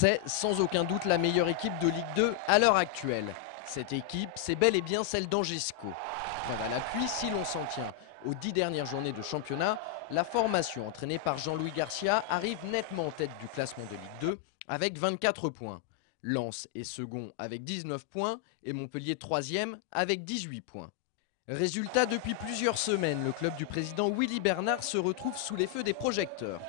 C'est sans aucun doute la meilleure équipe de Ligue 2 à l'heure actuelle. Cette équipe, c'est bel et bien celle d'Angers-SCO. Preuve à l'appui, si l'on s'en tient aux 10 dernières journées de championnat, la formation entraînée par Jean-Louis Garcia arrive nettement en tête du classement de Ligue 2 avec 24 points. Lens est second avec 19 points et Montpellier troisième avec 18 points. Résultat, depuis plusieurs semaines, le club du président Willy Bernard se retrouve sous les feux des projecteurs.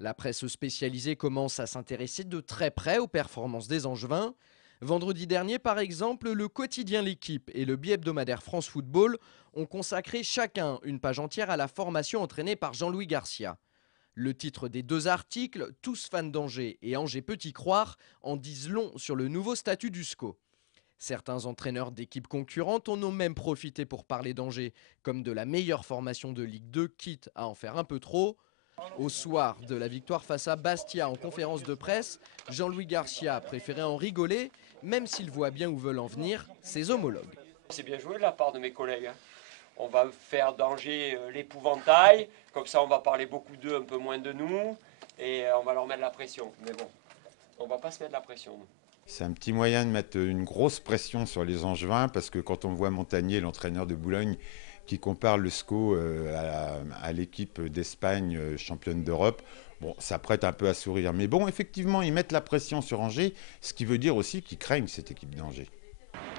La presse spécialisée commence à s'intéresser de très près aux performances des Angevins. Vendredi dernier, par exemple, le quotidien L'Équipe et le bi-hebdomadaire France Football ont consacré chacun une page entière à la formation entraînée par Jean-Louis Garcia. Le titre des deux articles, Tous fans d'Angers et Angers peut-y croire, en disent long sur le nouveau statut du SCO. Certains entraîneurs d'équipes concurrentes en ont même profité pour parler d'Angers comme de la meilleure formation de Ligue 2, quitte à en faire un peu trop. Au soir de la victoire face à Bastia en conférence de presse, Jean-Louis Garcia a préféré en rigoler, même s'il voit bien où veulent en venir ses homologues. C'est bien joué de la part de mes collègues. On va faire d'Angers l'épouvantail, comme ça on va parler beaucoup d'eux, un peu moins de nous, et on va leur mettre la pression. Mais bon, on va pas se mettre la pression. C'est un petit moyen de mettre une grosse pression sur les Angevins, parce que quand on voit Montagnier, l'entraîneur de Boulogne, qui compare le SCO à l'équipe d'Espagne championne d'Europe, bon, ça prête un peu à sourire. Mais bon, effectivement, ils mettent la pression sur Angers, ce qui veut dire aussi qu'ils craignent cette équipe d'Angers.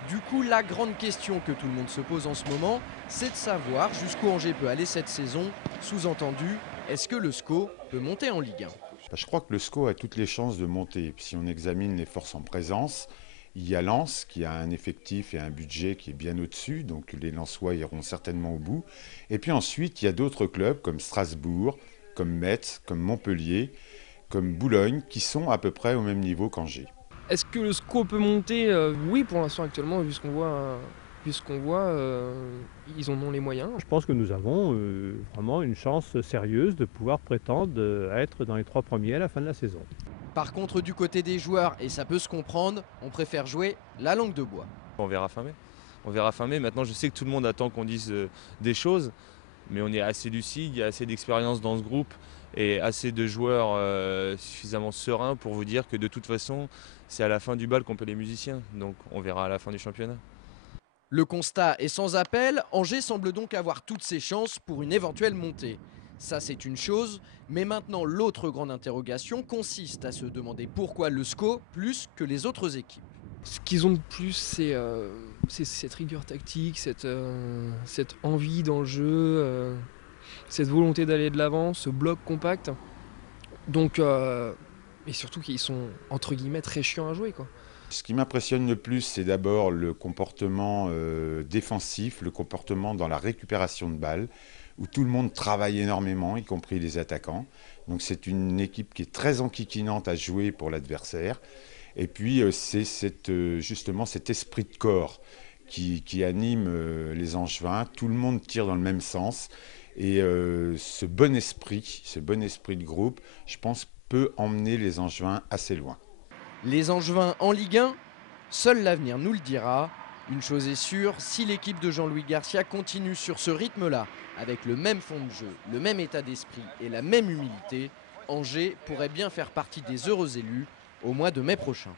Du coup, la grande question que tout le monde se pose en ce moment, c'est de savoir jusqu'où Angers peut aller cette saison. Sous-entendu, est-ce que le SCO peut monter en Ligue 1 ? Je crois que le SCO a toutes les chances de monter. Si on examine les forces en présence, il y a Lens qui a un effectif et un budget qui est bien au-dessus, donc les Lensois iront certainement au bout. Et puis ensuite, il y a d'autres clubs comme Strasbourg, comme Metz, comme Montpellier, comme Boulogne, qui sont à peu près au même niveau qu'Angers. Est-ce que le SCO peut monter ? Oui, pour l'instant actuellement, vu ce qu'on voit, ils en ont les moyens. Je pense que nous avons vraiment une chance sérieuse de pouvoir prétendre à être dans les 3 premiers à la fin de la saison. Par contre, du côté des joueurs, et ça peut se comprendre, on préfère jouer la langue de bois. On verra fin mai. On verra fin mai. Maintenant, je sais que tout le monde attend qu'on dise des choses, mais on est assez lucide, il y a assez d'expérience dans ce groupe et assez de joueurs suffisamment sereins pour vous dire que de toute façon, c'est à la fin du bal qu'on paie les musiciens. Donc on verra à la fin du championnat. Le constat est sans appel, Angers semble donc avoir toutes ses chances pour une éventuelle montée. Ça c'est une chose, mais maintenant l'autre grande interrogation consiste à se demander pourquoi le SCO plus que les autres équipes. Ce qu'ils ont de plus, c'est cette rigueur tactique, cette envie dans le jeu, cette volonté d'aller de l'avant, ce bloc compact. Donc, et surtout qu'ils sont entre guillemets très chiants à jouer, quoi. Ce qui m'impressionne le plus, c'est d'abord le comportement défensif, le comportement dans la récupération de balles, où tout le monde travaille énormément, y compris les attaquants. Donc c'est une équipe qui est très enquiquinante à jouer pour l'adversaire. Et puis c'est justement cet esprit de corps qui anime les Angevins. Tout le monde tire dans le même sens. Et ce bon esprit de groupe, je pense, peut emmener les Angevins assez loin. Les Angevins en Ligue 1, seul l'avenir nous le dira. Une chose est sûre, si l'équipe de Jean-Louis Garcia continue sur ce rythme-là, avec le même fond de jeu, le même état d'esprit et la même humilité, Angers pourrait bien faire partie des heureux élus au mois de mai prochain.